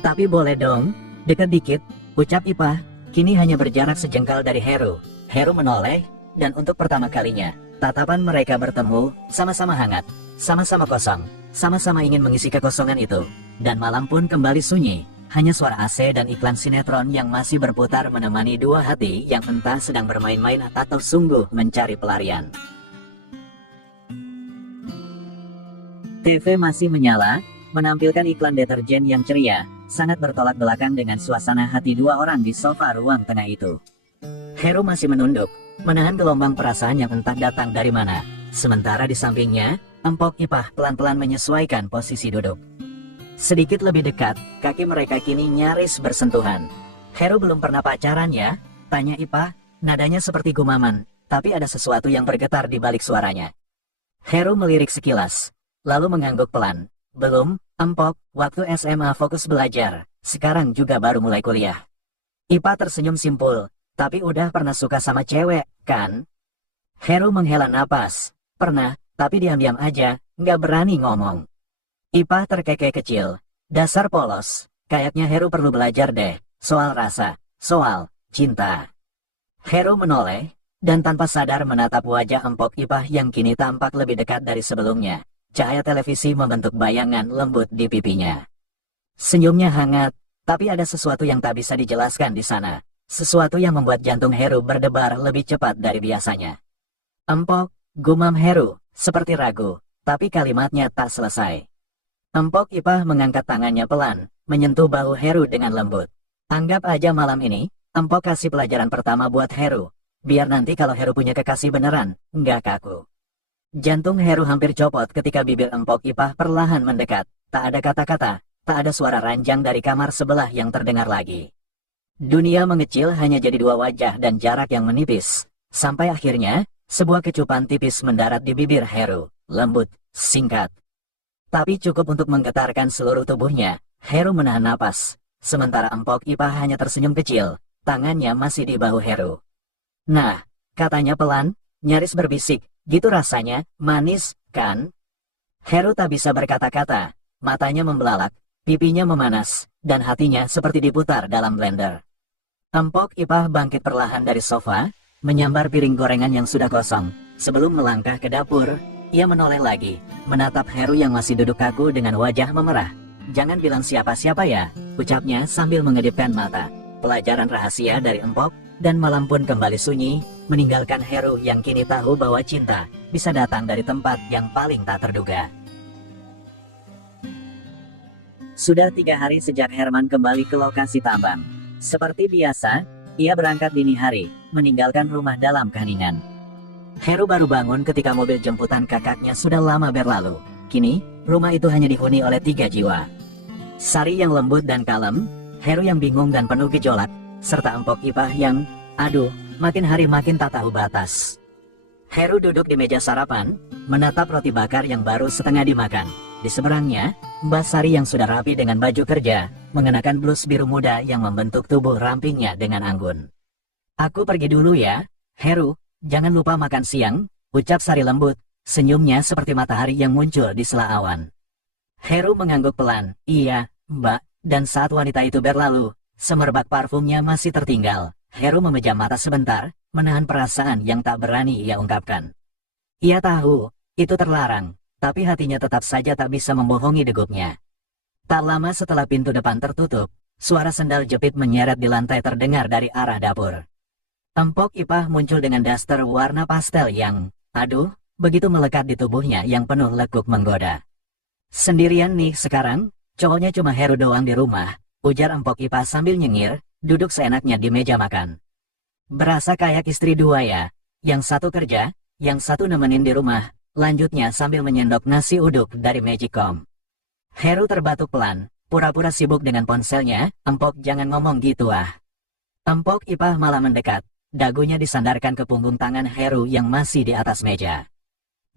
Tapi boleh dong, dekat dikit, ucap Ipa, kini hanya berjarak sejengkal dari Heru. Heru menoleh, dan untuk pertama kalinya, tatapan mereka bertemu, sama-sama hangat, sama-sama kosong, sama-sama ingin mengisi kekosongan itu. Dan malam pun kembali sunyi, hanya suara AC dan iklan sinetron yang masih berputar menemani dua hati yang entah sedang bermain-main atau sungguh mencari pelarian. TV masih menyala, menampilkan iklan deterjen yang ceria, sangat bertolak belakang dengan suasana hati dua orang di sofa ruang tengah itu. Heru masih menunduk, menahan gelombang perasaan yang entah datang dari mana. Sementara di sampingnya, Empok Ipah pelan-pelan menyesuaikan posisi duduk. Sedikit lebih dekat, kaki mereka kini nyaris bersentuhan. Heru belum pernah pacaran ya? Tanya Ipah, nadanya seperti gumaman, tapi ada sesuatu yang bergetar di balik suaranya. Heru melirik sekilas, lalu mengangguk pelan. Belum, Empok, waktu SMA fokus belajar, sekarang juga baru mulai kuliah. Ipah tersenyum simpul, tapi udah pernah suka sama cewek, kan? Heru menghela napas, pernah, tapi diam-diam aja, nggak berani ngomong. Ipah terkekeh kecil, dasar polos, kayaknya Heru perlu belajar deh, soal rasa, soal cinta. Heru menoleh, dan tanpa sadar menatap wajah Empok Ipah yang kini tampak lebih dekat dari sebelumnya. Cahaya televisi membentuk bayangan lembut di pipinya. Senyumnya hangat, tapi ada sesuatu yang tak bisa dijelaskan di sana. Sesuatu yang membuat jantung Heru berdebar lebih cepat dari biasanya. Empok, gumam Heru, seperti ragu, tapi kalimatnya tak selesai. Empok Ipah mengangkat tangannya pelan, menyentuh bahu Heru dengan lembut. Anggap aja malam ini, Empok kasih pelajaran pertama buat Heru. Biar nanti kalau Heru punya kekasih beneran, nggak kaku. Jantung Heru hampir copot ketika bibir Empok Ipah perlahan mendekat. Tak ada kata-kata, tak ada suara ranjang dari kamar sebelah yang terdengar lagi. Dunia mengecil hanya jadi dua wajah dan jarak yang menipis. Sampai akhirnya, sebuah kecupan tipis mendarat di bibir Heru. Lembut, singkat. Tapi cukup untuk menggetarkan seluruh tubuhnya. Heru menahan napas. Sementara Empok Ipah hanya tersenyum kecil. Tangannya masih di bahu Heru. Nah, katanya pelan, nyaris berbisik. Gitu rasanya, manis, kan? Heru tak bisa berkata-kata. Matanya membelalak, pipinya memanas, dan hatinya seperti diputar dalam blender. Empok Ipah bangkit perlahan dari sofa, menyambar piring gorengan yang sudah kosong. Sebelum melangkah ke dapur, ia menoleh lagi, menatap Heru yang masih duduk kaku dengan wajah memerah. Jangan bilang siapa-siapa ya, ucapnya sambil mengedipkan mata. Pelajaran rahasia dari Empok, dan malam pun kembali sunyi, meninggalkan Heru yang kini tahu bahwa cinta bisa datang dari tempat yang paling tak terduga. Sudah 3 hari sejak Herman kembali ke lokasi tambang. Seperti biasa, ia berangkat dini hari, meninggalkan rumah dalam keheningan. Heru baru bangun ketika mobil jemputan kakaknya sudah lama berlalu. Kini, rumah itu hanya dihuni oleh 3 jiwa. Sari yang lembut dan kalem, Heru yang bingung dan penuh gejolak, serta Empok Ipah yang, aduh, makin hari makin tak tahu batas. Heru duduk di meja sarapan, menatap roti bakar yang baru setengah dimakan. Di seberangnya, Mbak Sari yang sudah rapi dengan baju kerja, mengenakan blus biru muda yang membentuk tubuh rampingnya dengan anggun. Aku pergi dulu ya, Heru. Jangan lupa makan siang, ucap Sari lembut, senyumnya seperti matahari yang muncul di sela awan. Heru mengangguk pelan, iya, Mbak, dan saat wanita itu berlalu, semerbak parfumnya masih tertinggal. Heru memejam mata sebentar, menahan perasaan yang tak berani ia ungkapkan. Ia tahu, itu terlarang, tapi hatinya tetap saja tak bisa membohongi degupnya. Tak lama setelah pintu depan tertutup, suara sendal jepit menyeret di lantai terdengar dari arah dapur. Empok Ipah muncul dengan daster warna pastel yang, aduh, begitu melekat di tubuhnya yang penuh lekuk menggoda. Sendirian nih sekarang, cowoknya cuma Heru doang di rumah, ujar Empok Ipah sambil nyengir, duduk seenaknya di meja makan. Berasa kayak istri dua ya, yang satu kerja, yang satu nemenin di rumah, lanjutnya sambil menyendok nasi uduk dari Magicom. Heru terbatuk pelan, Pura-pura sibuk dengan ponselnya, Empok jangan ngomong gitu ah. Empok Ipah malah mendekat, dagunya disandarkan ke punggung tangan Heru yang masih di atas meja.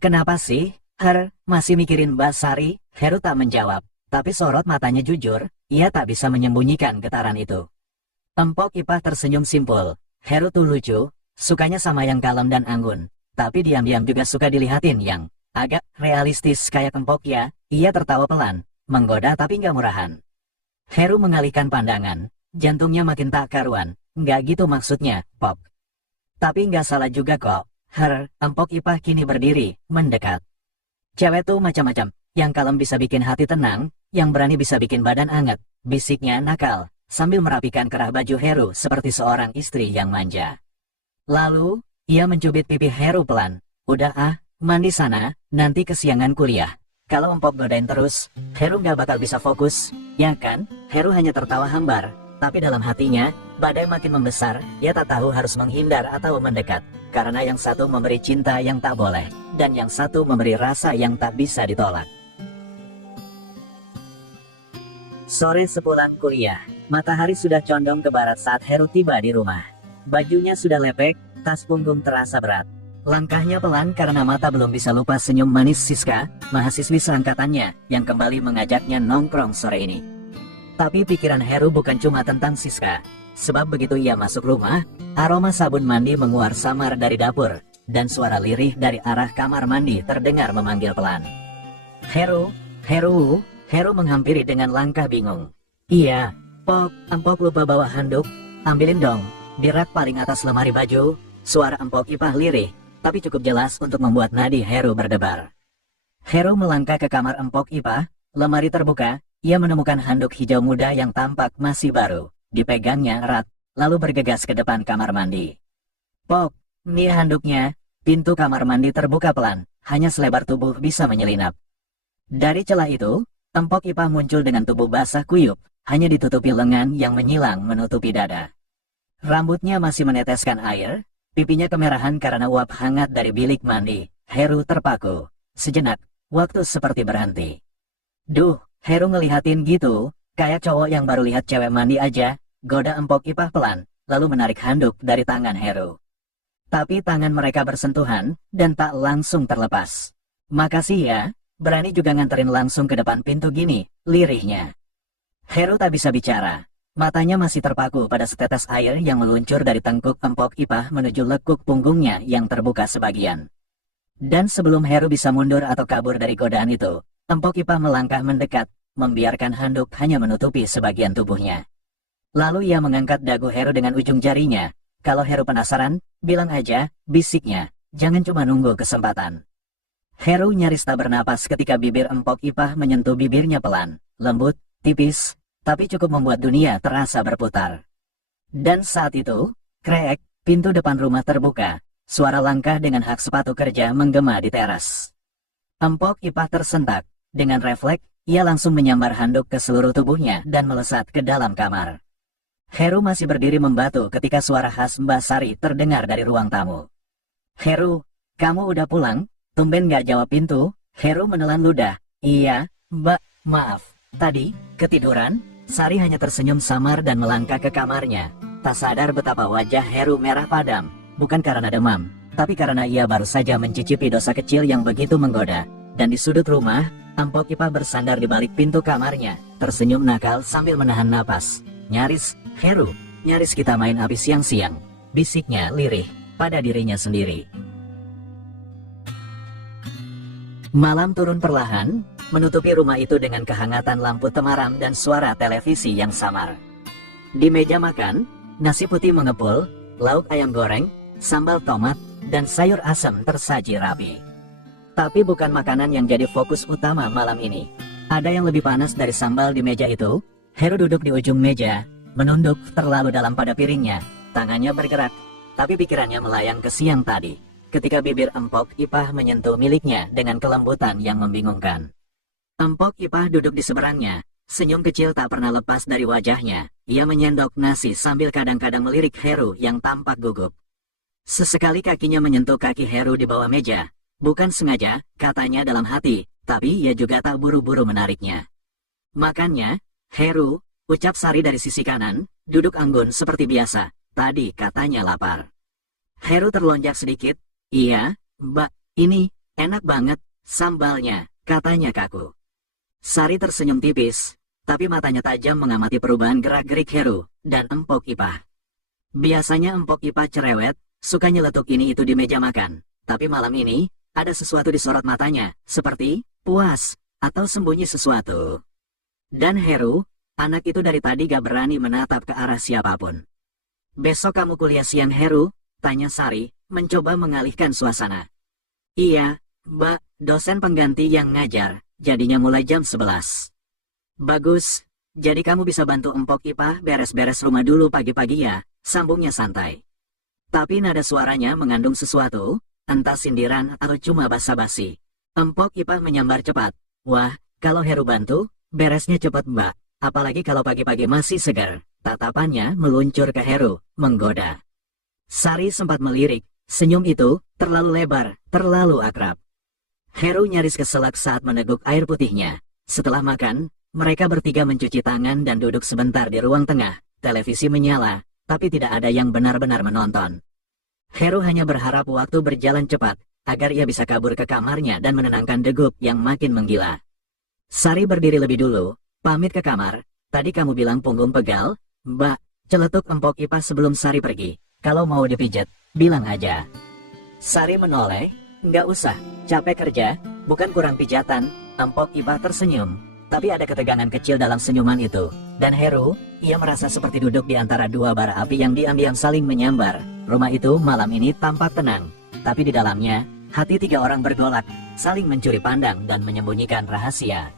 Kenapa sih, masih mikirin Mbak Sari? Heru tak menjawab, tapi sorot matanya jujur, ia tak bisa menyembunyikan getaran itu. Empok Ipah tersenyum simpul, Heru tuh lucu, sukanya sama yang kalem dan anggun, tapi diam-diam juga suka dilihatin yang agak realistis kayak Empok ya. Ia tertawa pelan, menggoda tapi nggak murahan. Heru mengalihkan pandangan, jantungnya makin tak karuan. Nggak gitu maksudnya, Pok. Tapi nggak salah juga kok. Empok Ipah kini berdiri, mendekat. Cewek tuh macam-macam, yang kalem bisa bikin hati tenang, yang berani bisa bikin badan anget, bisiknya nakal, sambil merapikan kerah baju Heru seperti seorang istri yang manja. Lalu, ia mencubit pipi Heru pelan. Udah ah, mandi sana, nanti kesiangan kuliah. Kalau Empok godain terus, Heru nggak bakal bisa fokus, ya kan? Heru hanya tertawa hambar, tapi dalam hatinya, badai makin membesar, ia tak tahu harus menghindar atau mendekat, karena yang satu memberi cinta yang tak boleh, dan yang satu memberi rasa yang tak bisa ditolak. Sore sepulang kuliah, matahari sudah condong ke barat saat Heru tiba di rumah. Bajunya sudah lepek, tas punggung terasa berat. Langkahnya pelan karena mata belum bisa lupa senyum manis Siska, mahasiswi seangkatannya, yang kembali mengajaknya nongkrong sore ini. Tapi pikiran Heru bukan cuma tentang Siska, sebab begitu ia masuk rumah, aroma sabun mandi menguar samar dari dapur, dan suara lirih dari arah kamar mandi terdengar memanggil pelan. Heru, Heru menghampiri dengan langkah bingung. Iya, Pok, Empok lupa bawa handuk, ambilin dong, di rak paling atas lemari baju. Suara Empok Ipah lirih, tapi cukup jelas untuk membuat nadi Heru berdebar. Heru melangkah ke kamar Empok Ipah, lemari terbuka, ia menemukan handuk hijau muda yang tampak masih baru, dipegangnya erat, lalu bergegas ke depan kamar mandi. Pok, nih handuknya. Pintu kamar mandi terbuka pelan, hanya selebar tubuh bisa menyelinap. Dari celah itu, Empok Ipah muncul dengan tubuh basah kuyup, hanya ditutupi lengan yang menyilang menutupi dada. Rambutnya masih meneteskan air, pipinya kemerahan karena uap hangat dari bilik mandi. Heru terpaku. Sejenak, waktu seperti berhenti. Duh, Heru ngelihatin gitu, kayak cowok yang baru lihat cewek mandi aja, goda Empok Ipah pelan, lalu menarik handuk dari tangan Heru. Tapi tangan mereka bersentuhan, dan tak langsung terlepas. Makasih ya, berani juga nganterin langsung ke depan pintu gini, lirihnya. Heru tak bisa bicara. Matanya masih terpaku pada setetes air yang meluncur dari tengkuk Empok Ipah menuju lekuk punggungnya yang terbuka sebagian. Dan sebelum Heru bisa mundur atau kabur dari godaan itu, Empok Ipah melangkah mendekat, membiarkan handuk hanya menutupi sebagian tubuhnya. Lalu ia mengangkat dagu Heru dengan ujung jarinya. Kalau Heru penasaran, bilang aja, bisiknya, jangan cuma nunggu kesempatan. Heru nyaris tak bernapas ketika bibir Empok Ipah menyentuh bibirnya pelan, lembut, tipis, tapi cukup membuat dunia terasa berputar. Dan saat itu, krek, pintu depan rumah terbuka, suara langkah dengan hak sepatu kerja menggema di teras. Empok Ipah tersentak, dengan refleks, ia langsung menyambar handuk ke seluruh tubuhnya dan melesat ke dalam kamar. Heru masih berdiri membatu ketika suara khas Mbak Sari terdengar dari ruang tamu. Heru, kamu udah pulang? Tumben gak jawab pintu. Heru menelan ludah. Iya, Mbak, maaf. Tadi, ketiduran? Sari hanya tersenyum samar dan melangkah ke kamarnya. Tak sadar betapa wajah Heru merah padam. Bukan karena demam, tapi karena ia baru saja mencicipi dosa kecil yang begitu menggoda. Dan di sudut rumah, Empok Ipah bersandar di balik pintu kamarnya, tersenyum nakal sambil menahan napas. Nyaris, Heru, nyaris kita main api siang-siang. Bisiknya lirih pada dirinya sendiri. Malam turun perlahan, menutupi rumah itu dengan kehangatan lampu temaram dan suara televisi yang samar. Di meja makan, nasi putih mengepul, lauk ayam goreng, sambal tomat, dan sayur asam tersaji rapi. Tapi bukan makanan yang jadi fokus utama malam ini. Ada yang lebih panas dari sambal di meja itu. Heru duduk di ujung meja, menunduk terlalu dalam pada piringnya, tangannya bergerak, tapi pikirannya melayang ke siang tadi, ketika bibir Empok Ipah menyentuh miliknya dengan kelembutan yang membingungkan. Empok Ipah duduk di seberangnya, senyum kecil tak pernah lepas dari wajahnya, ia menyendok nasi sambil kadang-kadang melirik Heru yang tampak gugup. Sesekali kakinya menyentuh kaki Heru di bawah meja, bukan sengaja, katanya dalam hati, tapi ia juga tak buru-buru menariknya. Makannya, Heru, ucap Sari dari sisi kanan, duduk anggun seperti biasa. Tadi katanya lapar. Heru terlonjak sedikit. Iya, Mbak, ini enak banget, sambalnya, katanya kaku. Sari tersenyum tipis, tapi matanya tajam mengamati perubahan gerak-gerik Heru dan Empok Ipah. Biasanya Empok Ipah cerewet, suka nyeletuk ini itu di meja makan, tapi malam ini, ada sesuatu di sorot matanya, seperti puas, atau sembunyi sesuatu. Dan Heru, anak itu dari tadi gak berani menatap ke arah siapapun. Besok kamu kuliah siang Heru? Tanya Sari, mencoba mengalihkan suasana. Iya, Mbak, dosen pengganti yang ngajar, jadinya mulai jam 11. Bagus, jadi kamu bisa bantu Empok Ipah beres-beres rumah dulu pagi-pagi ya, sambungnya santai. Tapi nada suaranya mengandung sesuatu, entah sindiran atau cuma basa-basi. Empok Ipah menyambar cepat. Wah, kalau Heru bantu, beresnya cepat Mbak, apalagi kalau pagi-pagi masih segar. Tatapannya meluncur ke Heru, menggoda. Sari sempat melirik, senyum itu terlalu lebar, terlalu akrab. Heru nyaris keselak saat meneguk air putihnya. Setelah makan, mereka bertiga mencuci tangan dan duduk sebentar di ruang tengah. Televisi menyala, tapi tidak ada yang benar-benar menonton. Heru hanya berharap waktu berjalan cepat, agar ia bisa kabur ke kamarnya dan menenangkan degup yang makin menggila. Sari berdiri lebih dulu, pamit ke kamar. Tadi kamu bilang punggung pegal? Mbak, celetuk Empok Ipah sebelum Sari pergi. Kalau mau dipijat, bilang aja. Sari menoleh, nggak usah, capek kerja, bukan kurang pijatan. Empok Ipah tersenyum, tapi ada ketegangan kecil dalam senyuman itu. Dan Heru, ia merasa seperti duduk di antara dua bara api yang diam-diam saling menyambar. Rumah itu malam ini tampak tenang, tapi di dalamnya, hati tiga orang bergolak, saling mencuri pandang dan menyembunyikan rahasia.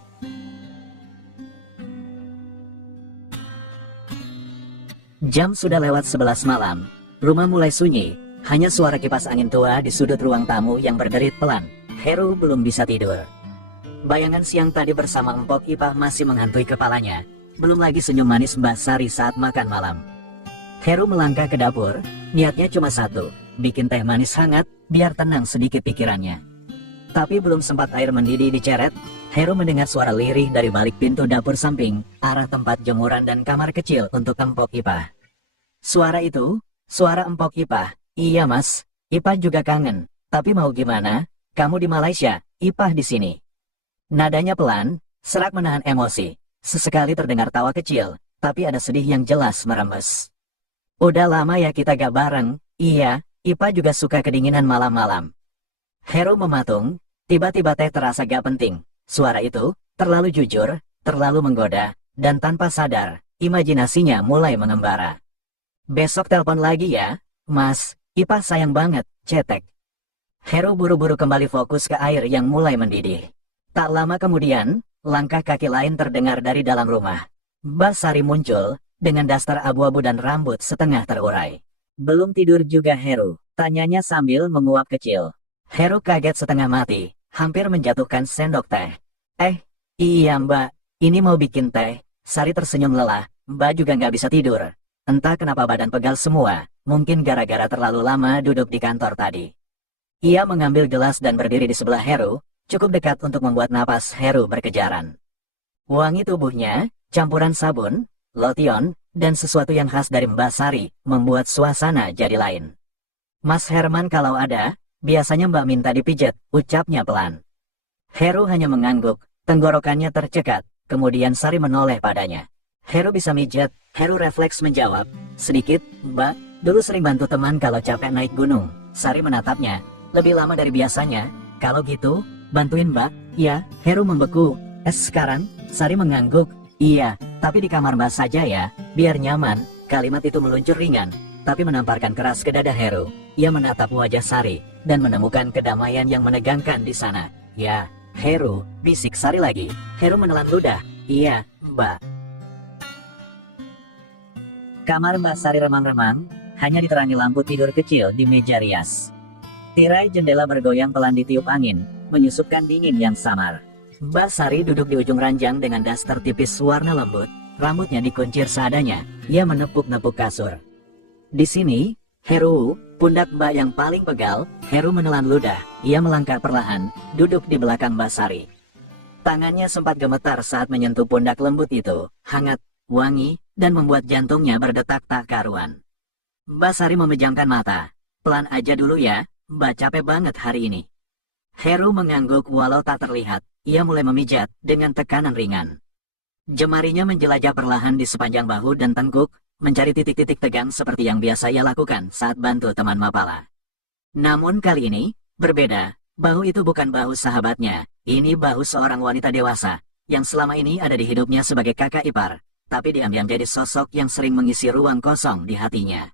Jam sudah lewat 11 malam. Rumah mulai sunyi, hanya suara kipas angin tua di sudut ruang tamu yang berderit pelan. Heru belum bisa tidur. Bayangan siang tadi bersama Empok Ipah masih menghantui kepalanya. Belum lagi senyum manis Mbak Sari saat makan malam. Heru melangkah ke dapur, niatnya cuma satu, bikin teh manis hangat, biar tenang sedikit pikirannya. Tapi belum sempat air mendidih diceret, Heru mendengar suara lirih dari balik pintu dapur samping, arah tempat jemuran dan kamar kecil untuk Empok Ipah. Suara itu, suara Empok Ipah. Iya mas, Ipah juga kangen. Tapi mau gimana? Kamu di Malaysia, Ipah di sini. Nadanya pelan, serak menahan emosi. Sesekali terdengar tawa kecil, tapi ada sedih yang jelas merembes. Udah lama ya kita gak bareng. Iya, Ipah juga suka kedinginan malam-malam. Heru mematung, tiba-tiba teh terasa gak penting. Suara itu, terlalu jujur, terlalu menggoda, dan tanpa sadar, imajinasinya mulai mengembara. Besok telepon lagi ya, Mas, Ipah sayang banget, cetek. Heru buru-buru kembali fokus ke air yang mulai mendidih. Tak lama kemudian, langkah kaki lain terdengar dari dalam rumah. Mbak Sari muncul, dengan daster abu-abu dan rambut setengah terurai. Belum tidur juga Heru, tanyanya sambil menguap kecil. Heru kaget setengah mati, hampir menjatuhkan sendok teh. Iya Mbak, ini mau bikin teh. Sari tersenyum lelah, Mbak juga nggak bisa tidur. Entah kenapa badan pegal semua, mungkin gara-gara terlalu lama duduk di kantor tadi. Ia mengambil gelas dan berdiri di sebelah Heru, cukup dekat untuk membuat napas Heru berkejaran. Wangi tubuhnya, campuran sabun, lotion, dan sesuatu yang khas dari Mbak Sari, membuat suasana jadi lain. Mas Herman kalau ada, biasanya Mbak minta dipijat, ucapnya pelan. Heru hanya mengangguk, tenggorokannya tercekat, kemudian Sari menoleh padanya. Heru bisa mijat, Heru refleks menjawab, sedikit, Mbak, dulu sering bantu teman kalau capek naik gunung. Sari menatapnya, lebih lama dari biasanya, kalau gitu, bantuin Mbak, ya, Heru membeku. Sekarang, Sari mengangguk, iya, tapi di kamar Mbak saja ya, biar nyaman. Kalimat itu meluncur ringan, tapi menamparkan keras ke dada Heru. Ia menatap wajah Sari, dan menemukan kedamaian yang menegangkan di sana. Ya, Heru, bisik Sari lagi. Heru menelan ludah, iya, Mbak. Kamar Mbak Sari remang-remang, hanya diterangi lampu tidur kecil di meja rias. Tirai jendela bergoyang pelan ditiup angin, menyusupkan dingin yang samar. Mbak Sari duduk di ujung ranjang dengan daster tipis warna lembut, rambutnya dikuncir seadanya, ia menepuk-nepuk kasur. Di sini, Heru, pundak Mbak yang paling pegal, Heru menelan ludah, ia melangkah perlahan, duduk di belakang Mbak Sari. Tangannya sempat gemetar saat menyentuh pundak lembut itu, hangat, wangi, dan membuat jantungnya berdetak tak karuan. Mbak Sari memejamkan mata. Pelan aja dulu ya, Mbak capek banget hari ini. Heru mengangguk walau tak terlihat. Ia mulai memijat dengan tekanan ringan. Jemarinya menjelajah perlahan di sepanjang bahu dan tengkuk, mencari titik-titik tegang seperti yang biasa ia lakukan saat bantu teman mapala. Namun kali ini, berbeda. Bahu itu bukan bahu sahabatnya, ini bahu seorang wanita dewasa, yang selama ini ada di hidupnya sebagai kakak ipar, tapi diam-diam jadi sosok yang sering mengisi ruang kosong di hatinya.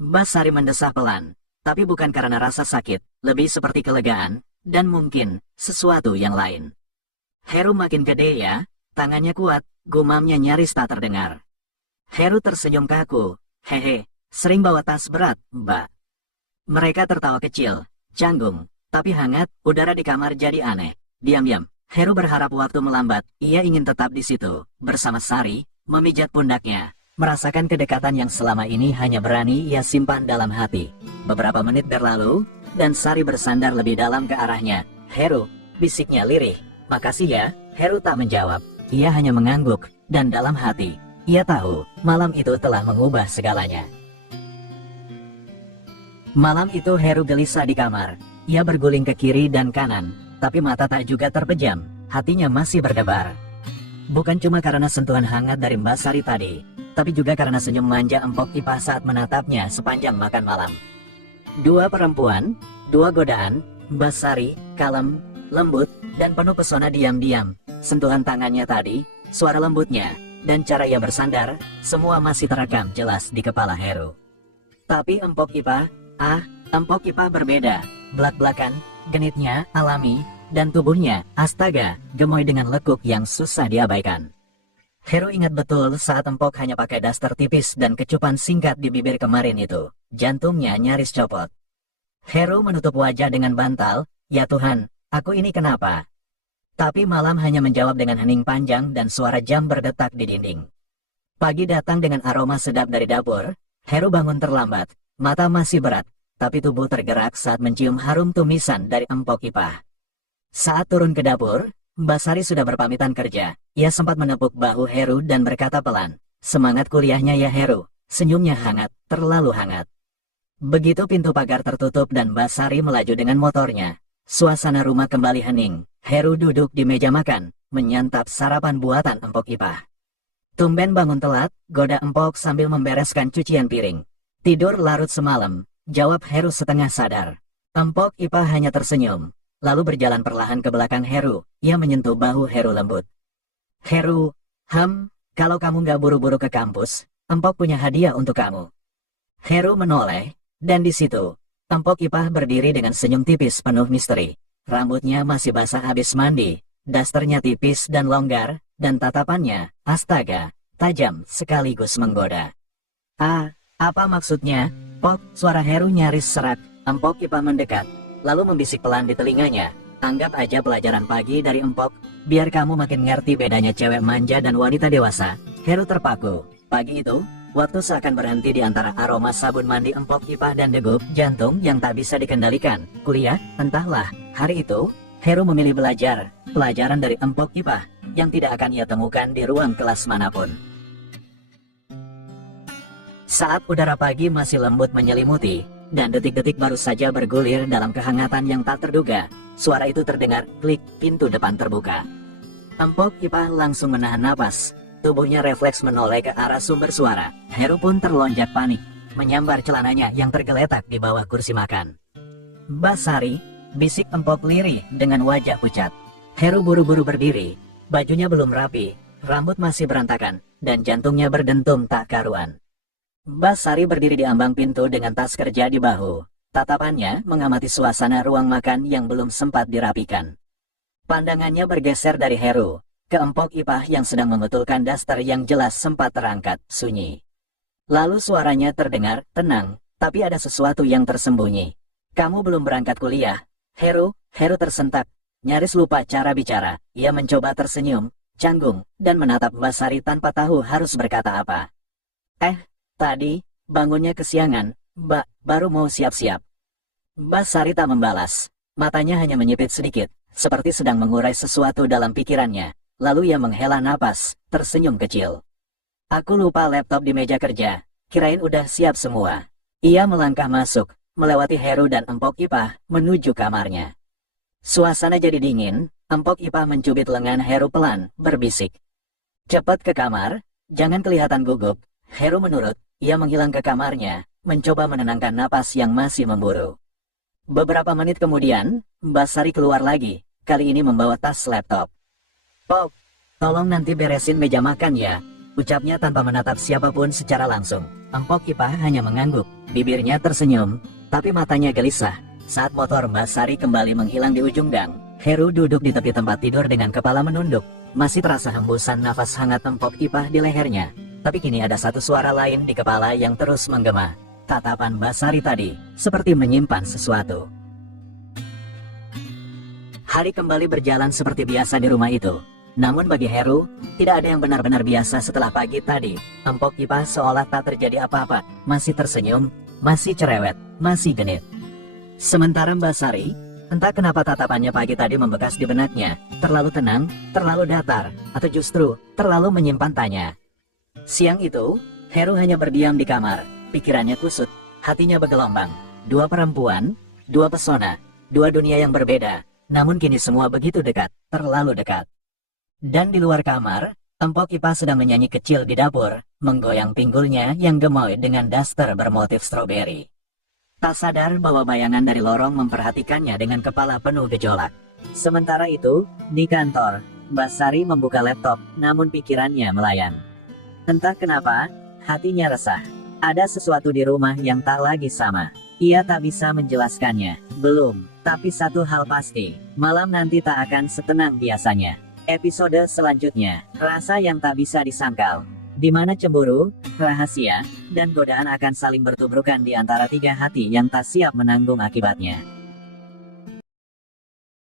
Mbak Sari mendesah pelan, tapi bukan karena rasa sakit, lebih seperti kelegaan, dan mungkin sesuatu yang lain. Heru makin gede ya, tangannya kuat, gumamnya nyaris tak terdengar. Heru tersenyum kaku, hehe, sering bawa tas berat, Mbak. Mereka tertawa kecil, canggung, tapi hangat, udara di kamar jadi aneh. Diam-diam, Heru berharap waktu melambat, ia ingin tetap di situ, bersama Sari, memijat pundaknya, merasakan kedekatan yang selama ini hanya berani ia simpan dalam hati. Beberapa menit berlalu, dan Sari bersandar lebih dalam ke arahnya. Heru, bisiknya lirih. Makasih ya. Heru tak menjawab. Ia hanya mengangguk, dan dalam hati, ia tahu, malam itu telah mengubah segalanya. Malam itu Heru gelisah di kamar. Ia berguling ke kiri dan kanan, tapi mata tak juga terpejam, hatinya masih berdebar. Bukan cuma karena sentuhan hangat dari Mbak Sari tadi, tapi juga karena senyum manja Empok Ipah saat menatapnya sepanjang makan malam. Dua perempuan, dua godaan, Mbak Sari, kalem, lembut, dan penuh pesona diam-diam. Sentuhan tangannya tadi, suara lembutnya, dan cara ia bersandar, semua masih terekam jelas di kepala Heru. Tapi Empok Ipah, Empok Ipah berbeda. Belak-belakan, genitnya, alami, dan tubuhnya, astaga, gemoy dengan lekuk yang susah diabaikan. Heru ingat betul saat Empok hanya pakai daster tipis dan kecupan singkat di bibir kemarin itu. Jantungnya nyaris copot. Heru menutup wajah dengan bantal, ya Tuhan, aku ini kenapa? Tapi malam hanya menjawab dengan hening panjang dan suara jam berdetak di dinding. Pagi datang dengan aroma sedap dari dapur. Heru bangun terlambat, mata masih berat, tapi tubuh tergerak saat mencium harum tumisan dari Empok Ipah. Saat turun ke dapur, Mbak Sari sudah berpamitan kerja. Ia sempat menepuk bahu Heru dan berkata pelan, "Semangat kuliahnya ya Heru." Senyumnya hangat, terlalu hangat. Begitu pintu pagar tertutup dan Mbak Sari melaju dengan motornya, suasana rumah kembali hening. Heru duduk di meja makan, menyantap sarapan buatan Empok Ipah. Tumben bangun telat, goda Empok sambil membereskan cucian piring. Tidur larut semalam, jawab Heru setengah sadar. Empok Ipah hanya tersenyum, lalu berjalan perlahan ke belakang Heru. Ia menyentuh bahu Heru lembut. Heru, kalau kamu gak buru-buru ke kampus, Empok punya hadiah untuk kamu. Heru menoleh, dan di situ, Empok Ipah berdiri dengan senyum tipis penuh misteri. Rambutnya masih basah habis mandi, dasternya tipis dan longgar, dan tatapannya, astaga, tajam sekaligus menggoda. Apa maksudnya? Pok, suara Heru nyaris serak. Empok Ipah mendekat, lalu membisik pelan di telinganya. Anggap aja pelajaran pagi dari Empok, biar kamu makin ngerti bedanya cewek manja dan wanita dewasa. Heru terpaku. Pagi itu, waktu seakan berhenti di antara aroma sabun mandi Empok Ipah dan degup jantung yang tak bisa dikendalikan. Kuliah, entahlah. Hari itu, Heru memilih belajar, pelajaran dari Empok Ipah, yang tidak akan ia temukan di ruang kelas manapun. Saat udara pagi masih lembut menyelimuti, dan detik-detik baru saja bergulir dalam kehangatan yang tak terduga, suara itu terdengar, klik, pintu depan terbuka. Empok Ipah langsung menahan napas. Tubuhnya refleks menoleh ke arah sumber suara. Heru pun terlonjak panik, menyambar celananya yang tergeletak di bawah kursi makan. "Mbak Sari," bisik Empok lirih dengan wajah pucat. Heru buru-buru berdiri, bajunya belum rapi, rambut masih berantakan, dan jantungnya berdentum tak karuan. Mbak Sari berdiri di ambang pintu dengan tas kerja di bahu. Tatapannya mengamati suasana ruang makan yang belum sempat dirapikan. Pandangannya bergeser dari Heru ke Empok Ipah yang sedang membetulkan daster yang jelas sempat terangkat, sunyi. Lalu suaranya terdengar, tenang, tapi ada sesuatu yang tersembunyi. "Kamu belum berangkat kuliah, Heru?" Heru tersentak, nyaris lupa cara bicara. Ia mencoba tersenyum, canggung, dan menatap Mbak Sari tanpa tahu harus berkata apa. Tadi, bangunnya kesiangan, Mbak, baru mau siap-siap." Mbak Sari tak membalas, matanya hanya menyipit sedikit, seperti sedang mengurai sesuatu dalam pikirannya. Lalu ia menghela napas, tersenyum kecil. Aku lupa laptop di meja kerja, kirain udah siap semua. Ia melangkah masuk, melewati Heru dan Empok Ipah, menuju kamarnya. Suasana jadi dingin, Empok Ipah mencubit lengan Heru pelan, berbisik. Cepat ke kamar, jangan kelihatan gugup. Heru menurut, ia menghilang ke kamarnya, mencoba menenangkan napas yang masih memburu. Beberapa menit kemudian, Mbak Sari keluar lagi, kali ini membawa tas laptop. Pop, tolong nanti beresin meja makan ya, ucapnya tanpa menatap siapapun secara langsung. Empok Ipah hanya mengangguk, bibirnya tersenyum, tapi matanya gelisah. Saat motor Mbak Sari kembali menghilang di ujung gang, Heru duduk di tepi tempat tidur dengan kepala menunduk. Masih terasa hembusan nafas hangat Empok Ipah di lehernya. Tapi kini ada satu suara lain di kepala yang terus menggema. Tatapan Mbak Sari tadi, seperti menyimpan sesuatu. Hari kembali berjalan seperti biasa di rumah itu. Namun bagi Heru, tidak ada yang benar-benar biasa setelah pagi tadi. Empok Ipah seolah tak terjadi apa-apa, masih tersenyum, masih cerewet, masih genit. Sementara Mbak Sari, entah kenapa tatapannya pagi tadi membekas di benaknya, terlalu tenang, terlalu datar, atau justru terlalu menyimpan tanya. Siang itu, Heru hanya berdiam di kamar, pikirannya kusut, hatinya bergelombang. Dua perempuan, dua pesona, dua dunia yang berbeda, namun kini semua begitu dekat, terlalu dekat. Dan di luar kamar, Empok Ipah sedang menyanyi kecil di dapur, menggoyang pinggulnya yang gemoy dengan daster bermotif stroberi. Tak sadar bahwa bayangan dari lorong memperhatikannya dengan kepala penuh gejolak. Sementara itu, di kantor, Mbak Sari membuka laptop, namun pikirannya melayang. Entah kenapa, hatinya resah. Ada sesuatu di rumah yang tak lagi sama. Ia tak bisa menjelaskannya. Belum, tapi satu hal pasti, malam nanti tak akan setenang biasanya. Episode selanjutnya, rasa yang tak bisa disangkal. Di mana cemburu, rahasia, dan godaan akan saling bertubrukan di antara tiga hati yang tak siap menanggung akibatnya.